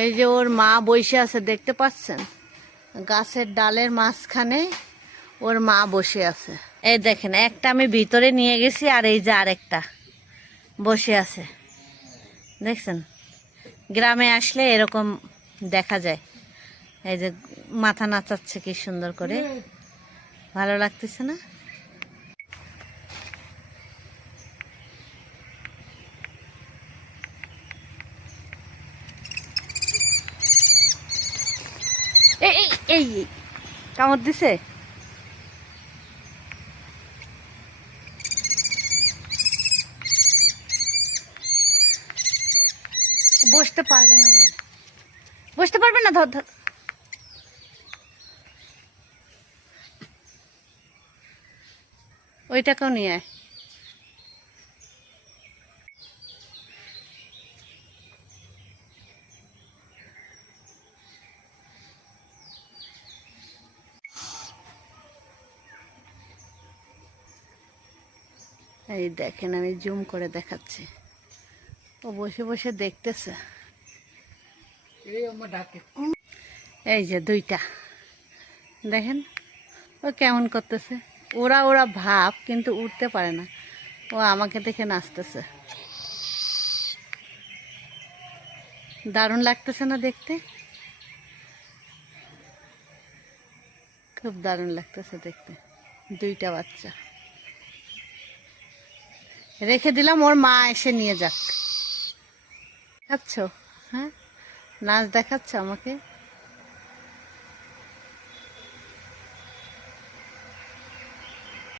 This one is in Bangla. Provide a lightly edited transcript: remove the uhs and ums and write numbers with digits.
এই যে ওর মা বসে আছে, দেখতে পাচ্ছেন? গাছের ডালের মাঝখানে ওর মা বসে আছে। এই দেখেন, একটা আমি ভিতরে নিয়ে গেছি, আর এই যে আরেকটা বসে আছে, দেখছেন? গ্রামে আসলে এরকম দেখা যায়। এই যে মাথা নাচাচ্ছে কি সুন্দর করে, ভালো লাগতেছে না? এই এই এই কামড় দিছে। বসতে পারবে না, বসতে পারবে না, ধর ধর। ওইটাকেও নিয়ে আয়। এই দেখেন, আমি জুম করে দেখাচ্ছি, ও বসে বসে দেখতেছে। এই যে দুইটা দেখেন, ও কেমন করতেছে। ওরা ওরা ভাব, কিন্তু উঠতে পারে না। ও আমাকে দেখে নাচতেছে। দারুণ লাগতেছে না দেখতে? খুব দারুণ লাগতেছে দেখতে। দুইটা বাচ্চা রেখে দিলাম, ওর মা এসে নিয়ে যাক। দেখাচ্ছ? হ্যাঁ, নাচ দেখাচ্ছ আমাকে।